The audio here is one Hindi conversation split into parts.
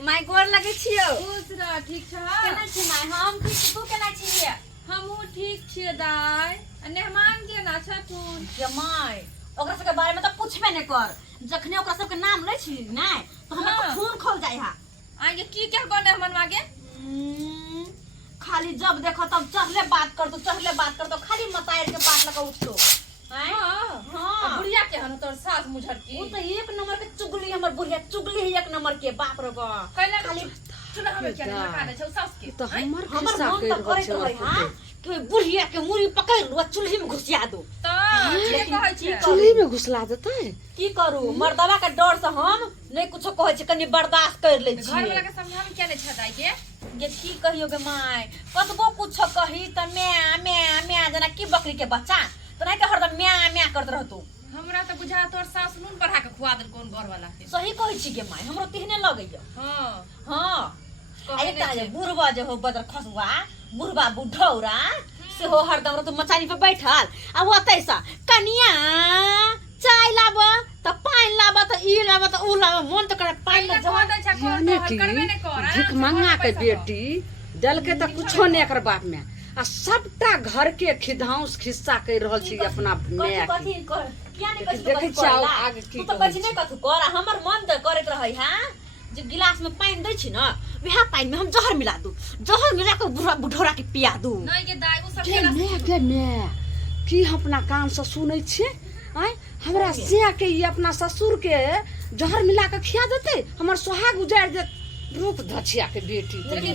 माय गोर लगे छियो। खुश रह। ठीक छ? केना छी माय? हम ठीक छी, तू केना छी? हमहू ठीक छियै दाय। मेहमान केना छथुन? माय ओकरा सबके बारे में तो पूछबे नहीं कर। जखने ओकरा सबके नाम ले छी ना तो हमरा हाँ। खून खोल जाय हा। आगे की क्या करने हमन मागे? खाली जब देखो तब चढ़ले बात कर तो खाली मतायर के बात लगा उठतो। हैं? हां बुढ़िया के हन तोर सास मुझर की। वो तो एक नंबर के चुगली, हमर बुढ़िया चुगली है एक नंबर के। बाप रे बाप। कहले खाली चुना हमें क्या लगा दे छौ सास के। तो हमर हमर खिस्सा मन कर तो करे तो है हां कि बुढ़िया के मुड़ी पकड़ लो चूल्ही में घुसिया दो। तो ये कहै छी चूल्ही में घुसला देते। की करू? मर्दवा के डर से हम नहीं कुछो कहै छी, कनी बर्दाश्त कर ले छी। घर वाला के समझा में क्या नहीं छदाई के? ये की कहियो गे माय? कतबो कुछो कही त मैं जना की बकरी के बच्चा तो नहीं के हरदम मैं करत रहतो। हमरा तो बुझा तोर सास नून बढ़ा के खुआ देल कोन घर वाला के। सही कहै छी गे माय, हमरो तिहने लगैया। हां अरे ताजे बुढ़वा जो हो बदर खसुआ, बुढ़वा बुढ़ौरा से हो हरदम तो मचानी पे बैठल आ वो तैसा कनिया चाय लाब त पानी लाब त ई लाब त उ लाब। मन तो करे पानी में जहर दे छ कोन यानी तो करबे नहीं कर। भीख मंगा के बेटी दल के त कुछो नहीं कर बाप में आ सबटा घर के खिधाउस खिस्सा कर रहल छी अपना मैं कथी कर किया नहीं कथी देखै छी आगे की तू तो कथी नहीं कथू कर। हमर मन त करत रहै हां जे गिलास में पानी दै छी ना वह पानी में हम जहर मिला दू, जहर मिला के बुढ़ौरा के पिया दू। नहीं के दाई उ सब के मैं की अपना कान से सुनै छी। आय हमरा से के ई अपना ससुर के जहर मिला के खिया देते। हमर सोहाग उजाड़ दे रूप धछिया के बेटी। लेकिन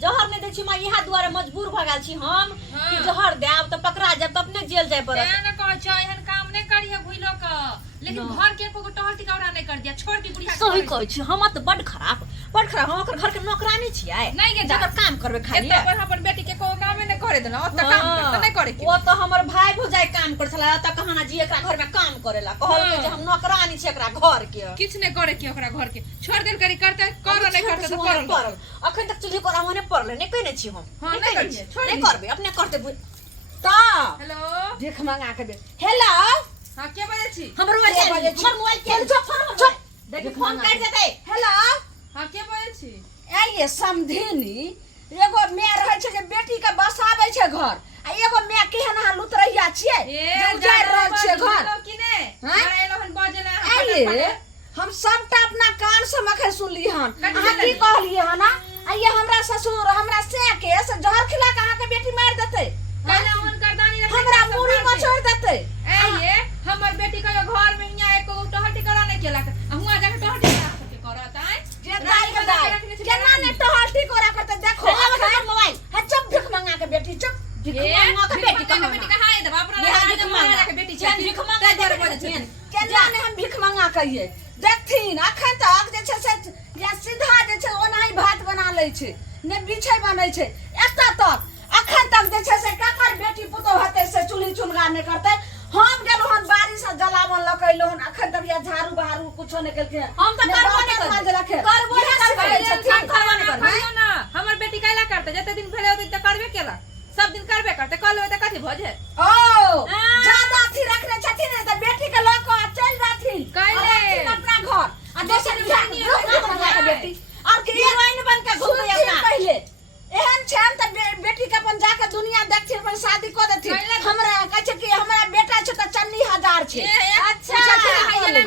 जहर नहीं दै छी मां, इहा दुआरे मजबूर भ गेल छी हम कि जहर देब त पकड़ा जाब त अपने जेल जाय पड़त। ना कहै छ एहन काम नहीं करिए भूलो क। लेकिन घर के एको टहल टिकौरा नहीं कर दिया, छोड़ दी बुढ़िया। सही कहै छी, हम त बड खराब हम ओकर घर के नौकरानी छियै। नहीं गे जकर काम करबे खाली एतो पर अपन बेटी के को काम नहीं करे देना, ओत काम कर नहीं करे के। वो तो हमर भाई भौजाई काम कर छला त कहाना जी एकरा घर में काम करेला कहल के जे हम नौकरानी छी एकरा घर के। किछ नहीं करे के ओकरा घर के। छोड़ देल करी करते करो नहीं करते तो करल। अखन तक चुल्ही कोरा होने पड़ले नहीं कहने छी हम। हां नहीं करिए, छोड़ नहीं करबे अपने करते त। हेलो भीख मंगा के दे। हेलो हां के बजे छी? हमर मोबाइल के जो फोन देखि फोन काट देते। हेलो हां के बजे छी? ये समधिनी एगो मैं रहे छे के बेटी के बसाबै छे घर आ एगो मैं केहन हाल उतरैया छिए जे उजाड़ रहल छे घर कि ने हैं? बड़ा एलोहन बजेला। आइए हम सबटा अपना कान से मखे सुनली हन। अहाँ की कहलिए हन ना? आइए हमरा ससुर हमरा से के से जहर खिला के अहाँ के बेटी मार देते। कहला हुन करदानी रख हमरा मुड़ी में छोड़ देते। ये हमर बेटी के घर में इया एको टहल टिकरा नहीं केला। हुआ जाके टहल टिकरा के करत आय जे दाई के दाई केना ने टहल टिकोरा करते देखो। मोबाइल है चुप भीख मंगा के बेटी चुप। भीख मांगा के बेटी का बेटी का हाय दबा अपना भीख मांगा के बेटी छे। भीख मांगा के बजे छे केना ने हम भीख मंगा कहिए देखथिन अखन तक जे छे से या सीधा जे छे ओनाही भात बना लै छे ने बिछै बनै छे एता तक। अखन तक जे छे से ककर बेटी पुतो हते से चुल्ही चुनगा ने करते। हम गेलो हन बारिश से जलावन लकैलो हन अखन तक या झाड़ू बहारू कुछो ने केलके। हम तो करबो नहीं करबो नहीं करबो ना। हमर बेटी कैला करते जते दिन भेले ओते करबे केला। सब दिन करबे करते कल होते कथि भजे। ओ ज्यादा थी रखने छथिन त बेटी के लोग को चल जाथिन कैले अपना घर आ दोसर के बेटी और के हीरोइन बन के घूम अपना पहले एहन छन त बेटी के अपन जाके दुनिया देखथिन अपन शादी क देथिन। हमरा कहै छै कि हमरा बेटा छै त चन्नी 1000 छै। अच्छा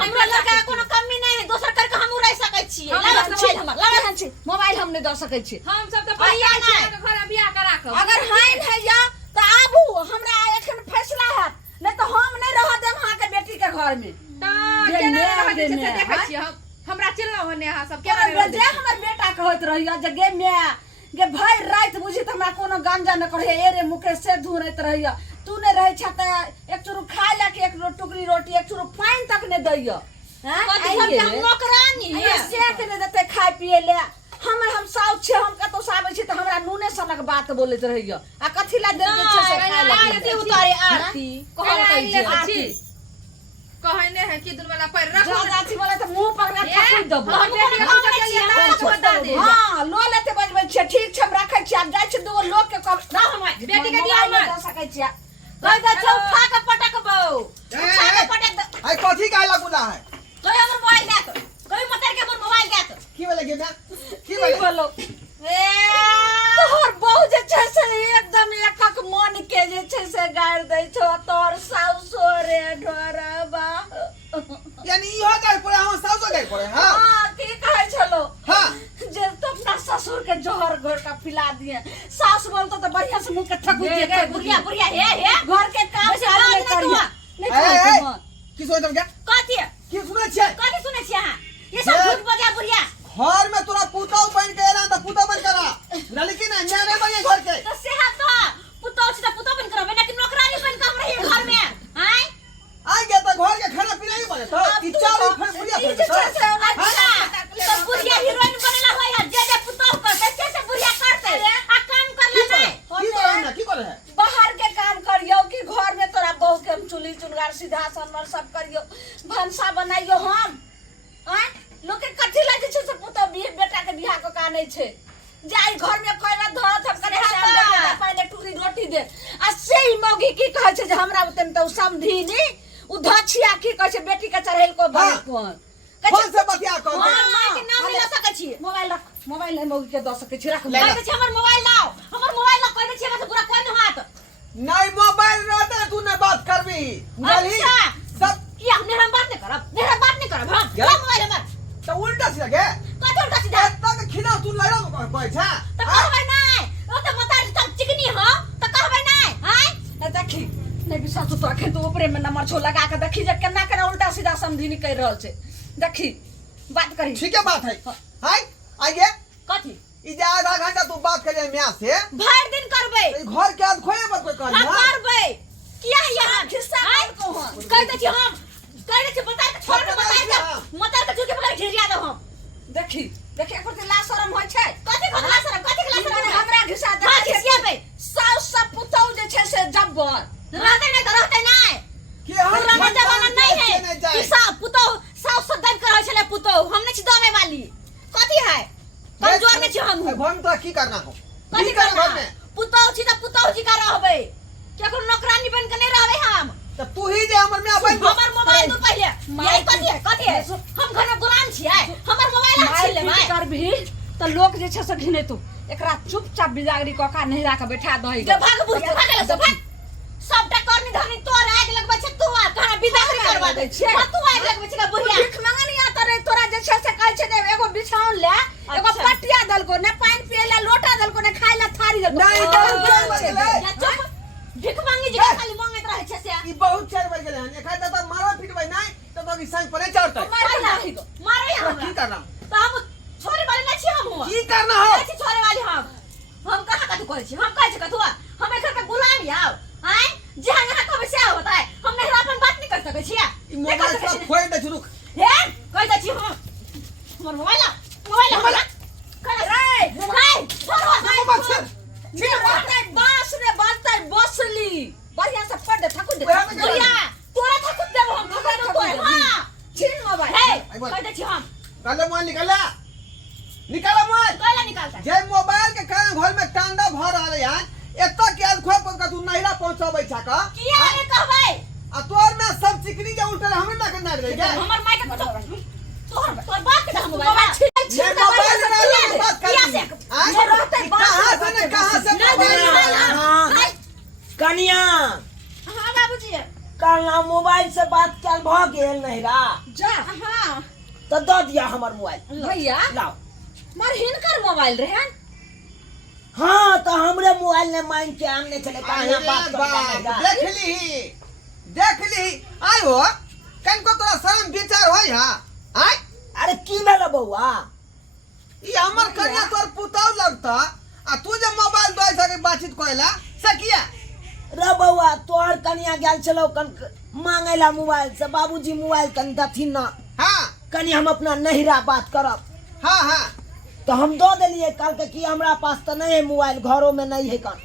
हमरा लड़का के कोनो कमी नहीं है, दोसर करके हम रह सकै छी। लगा छै मोबाइल हम नहीं द सकै छी। हम सब त पहिया छी के घर बियाह करा के। अगर हाइन है या त आबू हमरा एखन फैसला है नहीं तो हम नहीं रह देम अहाँ के बेटी के घर में। त केना रह दे से देखै छी हम। हमरा चिल्ला होने अहाँ सब केना रह जे हमर बेटा कहत रहिया जे गे मैं गे भर रात बुझी त हमरा कोनो गांजा न करे एरे मुके से धुरत रहिया। तू ने रहे छ त एक चुरु खाय ला के एक टुकड़ी रोटी एक चुरु पानी तक ने दैया। हैं हम नौकरानी ये से के ने देते खाय पिए ले। हम साउथ छे हम कतो साबे छी त हमरा नूने सनक बात बोलत रहिया आ कथि ला दे छे से खाय ला आरती उतारे आरती कहल कहि जे आरती कहने है कि दुन वाला पैर रख जाती वाला त मुंह पकड़ा थकुई दबो। हम बेटी हम बता दे। हां लो लेते बजबै छे ठीक छे हम रखै छी अब जाय छी दो लोग के बेटी के दिया मत द सकै छी। कह दे छौ उठा के पटकबो उठा के पटक आई कथि काहे ला बुला है? तो हमर मोबाइल दे तो कोई मतर के हमर मोबाइल दे तो की बोले गे मैं की बोलो तोहर बहू जे छै से एकदम एकक मन के जे छै से गाड़ दै छौ तोहर साउसो रे ढोरबा यानी इहो गाय पड़े हम साउसो गाय पड़े हां हां की कहै छलो हां जे तो अपना ससुर के जोहर घोर का पिला दिए सास बोलतो तो बढ़िया से मुंह के ठकू दे बुढ़िया बुढ़िया हे घर के काम वैसे सारा बात नहीं नहीं करिया तुआ। नहीं ए, ए, करिया की सोच तुम क्या कथी की सुनै छियै कथी सुनै छी अहाँ ये सब झूठ बजा बुढ़िया घर में तोरा पुतौ बन के एला त पुतौ बन करा बुझली कि ना न्याय नहीं बने घर के तो सेहा तो पुतौ से पुतौ बन करबे ना कि नौकरानी बन कर रही घर में हैं आ गया तो घर के खाना पीना ही बने तो ई चावल फिर बुढ़िया ई जे छै से अच्छा तो बुढ़िया हीरोइन बनेला होय है जे पुतौ करते कैसे बुढ़िया करते आ काम कर ले की करे ना की करे है बाहर के काम करियो कि घर में तोरा बहू के हम चुली चुनगार सीधा सनमर सब करियो भंसा बनाइयो हम हैं लोग के कथि लागे छै से पुतो बिह बेटा के बियाह को कानै छै जाई घर में कोइला धरत हम करे हम पहले टूरी रोटी दे आ से ही मौगी की कहै छै जे हमरा बुतन तो समधिनी उ धछिया की कहै छै बेटी के चढ़ैल को भाई कोन फोन से बतिया कर हां मां के नाम ले सकै छी मोबाइल रख मोबाइल नहीं मौगी के द सकै छी रख कहै छै हमर मोबाइल लाओ हमर मोबाइल ला कहै छै हमरा पूरा कोइ न हाथ नहीं मोबाइल रहते तू ने बात करबी बुझली अच्छा सब की हम नेरा बात नहीं करब हम क्या? ला मोबाइल हमर तो उल्टा सीधा के कथि उल्टा सीधा तक खिला तू लड़ा को कहै छै तो कहबै नहीं ओ तो बता तब चिकनी हो तो कहबै नहीं हैं न देखी नहीं विश्वास तो अखन तो ऊपरे में नंबर छो लगा के देखी जे केना केना उल्टा सीधा समझी नहीं कर रहल छै देखी बात करी ठीक है बात है हाय आगे कथि ई जे आधा घंटा तू बात करिए मियां से भर दिन करबै ई घर के आज खोए मत कोई हम कहना करबै किया यहाँ खिस्सा हैं? मत कहू। कह दे छी हम कह दे छी बता के छोड़ के बता के मतर के चुके पकड़ घेरिया दो हम देखी देखी एक बार ला शरम होय छै कथि खला शरम माने हमरा घिसा दे हां किसिया पे साउस सब पुतौ जे छै से जब्बर रहते नहीं तो रहते नहीं कि हम पुराना जमाना नहीं है कि साहब पुतो साफ से दब कर छले पुतो हम नहीं छी दमे वाली कथि है कमजोर नहीं छी हम हम तो की करना हो कथि करना पुतो छी त पुतो जी का रहबे केकरो नौकरानी बन के नहीं रहबे हम तो तू ही जे हमर में अपन हमर मोबाइल दो पहले यही कथि है हम घर में गुलाम छियै हमर मोबाइल हम छीन लेबै करबी त लोग जे छै से घिने तू एकरा चुपचाप बिजागरी कका नहिरा के बैठा दही के भाग बुझ के भाग ले भाग सबटा करनी धरनी तोर आग लगबै छै तू आ कहां बिदागरी करबा दै छै तू आग लगबै छै बुढ़िया भीख मंगनिया तरे तोरा जे छै से कहै छै ने एगो बिछाउन ले एगो पटिया दलको ने पानी पिए ले लोटा दलको ने खाय ले थारी दलको नहीं, या चुप भीख मांगी जी खाली मांगत रहे छै से ई बहुत चढ़ बढ़ गेले हन एखा त मारो पिटबै नहीं तो तो संग परे चढ़तै मारो यहाँ की करना तो हम छोरे वाले नहीं छी हम की करना हो नहीं छी छोरे वाले हम कहां कथु कहै छी हम कहै छी कथु हम एकर के गुलाम याव हैं जहां यहाँ कबे से होता है हम नहीं अपन बात नहीं कर सकै छी ई मोबाइल सब खोइ दे छु रुक हे कहै दै छी हम हमर मोबाइल कर रे मोबाइल छोड़ ने बातै बास रे बातै बसली बढ़िया से पढ़ दे ठाकुर दे बुढ़िया तोरा ठाकुर देबो हम ठाकुर देबो हां छीन मोबाइल हे कहै दै छी हम काले मोबाइल निकाला निकाला मोबाइल कहला निकालता जे मोबाइल के कारण घर में टांडा भर रहले हन एत के आज खोए पर तू नहिरा पहुंचाबै छ का किया रे कहबै आ तोर में सब चिकनी जे उल्टा हमें ना करना रे गे हमर माय के कुछ तोर बाप के हम मोबाइल ये मोबाइल ना बात कर किया से ये रहते कहां से मोबाइल कनिया हां बाबूजी कल मोबाइल से बात कल भ गेल नहिरा जा हां तो दे दिया हमर मोबाइल भैया लाओ मार हिनकर मोबाइल रहन हाँ तो हमरे मोबाइल ने मांग के आनने चले कनिया बात कर देख ली आई हो कन को तोरा शर्म विचार होय हा आय अरे की भेल बउआ ई हमर कन्या तोर पुतौ लगता आ तू जे मोबाइल दोय सके बातचीत कोइला से किया रे बउआ तोहर कनिया गेल चलो कन मांगेला मोबाइल से बाबूजी मोबाइल कन दथिन ना हां कनी हम अपना नहिरा बात करब हां हां तो हम दो दिलिए कल के कि हमरा पास तो नहीं है मोबाइल घरों में नहीं है कन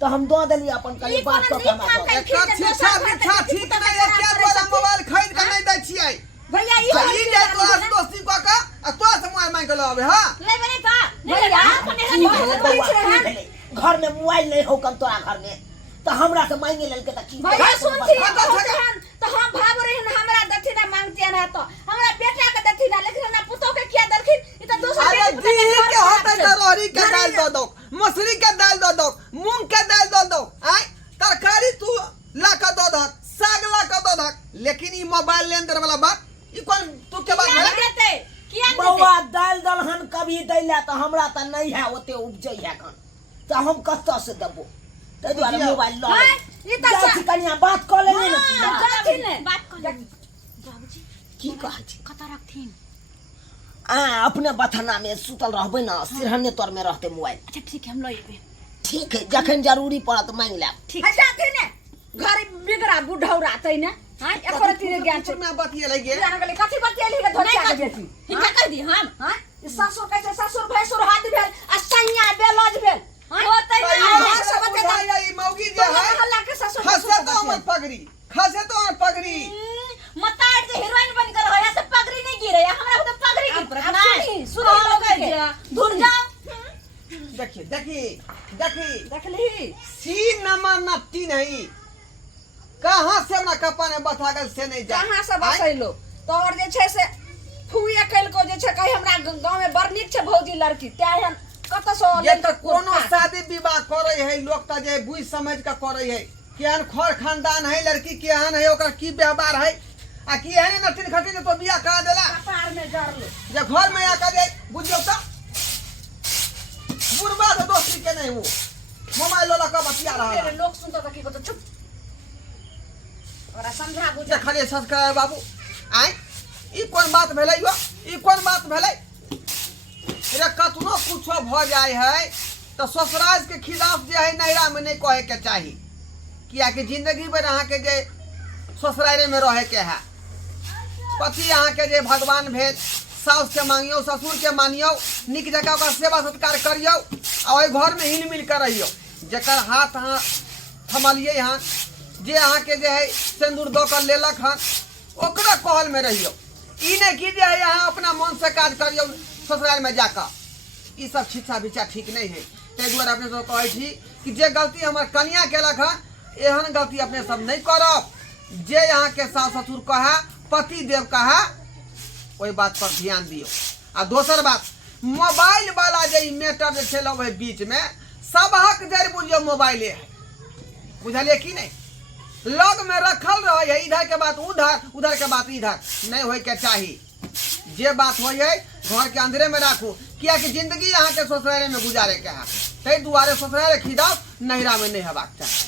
तो हम दो दिलिए अपन कनी बात कर के हमरा एकर शिक्षा दीक्षा ठीक नै एके तोरा मोबाइल खरीद के नै दै छियै भैया ई जे तोरा दोस्ती क के आ तोरा से मोबाइल मांग के लबे हां ले बने का भैया की भेलै बउआ, की भेलै? घर में मोबाइल नहीं हो कन तोरा घर में तो हमरा से मांगे ललके त की भैया सुनती बता। तो हम भाग रही हमरा दथिना मांगते ना तो हमरा बेटा के दथिना लेकिन ना पुतो के किया दलखिन ई तो दूसरा अरे के दी के मसूरी के दाल दो दो, मूंग के दाल दो दो, आय तरकारी तू ला के दो दो, साग ला के दो दो, लेकिन ई मोबाइल लेन देने वाला बात ई कौन तू के बात किया है? नहीं देते किया नहीं बउआ दाल दलहन कभी दैला तो हमरा त नहीं है ओते उपजै है कन तो हम कत्ता से देबो तै द्वारे बुझिया। मोबाइल ल हैं? ई त जाती कनिया बात कर ले ना हाँ, तू। जाती ने। बात कर ले बाबूजी की कहै छी कता रखथिन अपने बथना में सुतल रहबै ना सिरहने तोर में रहते मोबाइल अच्छा ठीक है हम लो ये ठीक है जखन जरूरी पड़त मांग लेब ठीक है जाती ने घर बिगड़ा बुढ़ौरा तै ने हां एकर तीरे ज्ञान छै में बात ये लगे जान गेलै कथी बतियली के धोचा के बेटी हिनका कर दी हम हां ई ससुर कैसे ससुर भैसुर हाथ भेल आ सैया बेलज भेल होतै तो ना ये सब बता ये मौगी जे है हल्ला के ससुर खसे तो हमर पगड़ी, खसे तो हमर पगड़ी। मताड़ जे हीरोइन बनकर होया से पगड़ी नहीं गिरे हमरा तो पगड़ी गिर पड़त ना सुनी दूर जाओ देखिए देखिए देखिए देखली सी नंबर नपती नहीं कहाँ से अपना कपाने बता गल से नहीं जा कहां से बसैलो तोहर जे छै से फुए कैल को जे छै कहि हमरा गांव में बड़ नीक छै भौजी लड़की त्याहन कत सो ये तो कोनो शादी विवाह करे है लोग त जे बुझ समझ के करे है केहन खर खानदान है लड़की केहन है ओकर की व्यवहार है आ की है नटिन खटिन तो बियाह करा देला कपार में जरलो जे घर में आकर जाए बुझियो त बुढ़बा तो दोस्ती के नहीं वो मोबाइल वाला का बतिया रहा तेरे है लोग सुनतो त की को चुप ओरा समझा बुझा जे खले संस्कार बाबू आय ई कोन बात भेलै यो ई कोन बात भेलै रे कतनो कुछो भ जाय है तो ससुराल के खिलाफ जे है नैरा में नहीं कहे के चाही किया कि जिंदगी भर अहाँ के जे ससुराले में रहे के है पति अहाँ के जे भगवान भेल साउस के मांगियो ससुर के मानियो निक जगह ओकर सेवा सत्कार करियो आ ओहि घर में हिल मिल कर रहियो जकर हाथ अहाँ थमलिए यहाँ जे अहाँ के जे है सिंदूर दो कर लेलक हन ओकरा कहल में रहियो ई नहीं कि जे है अहाँ अपना मन से काज करियो ससुराल में जाकर ई सब शिक्षा विचार ठीक नहीं है ताहि दुआरे अपने सब कहै छी कि जे गलती हमर कनिया केलक हन एहन गलती अपने सब नहीं करब जे यहाँ के सास ससुर कहा पति देव कहा ओहि बात पर ध्यान दियो आ दोसर बात मोबाइल वाला जे ई मैटर जे चल है बीच में सबहक जड़ बुझियो मोबाइले है बुझलिए कि नहीं लग में रखल रहे है इधर के बात उधर उधर के बात इधर नहीं होय के चाही जे बात होय है घर के अंदरे में राखू किया कि जिंदगी यहाँ के ससुराल में गुजारे के है ताहि दुआरे ससुराल खिलाफ नैरा में नहीं हेबाक चाही।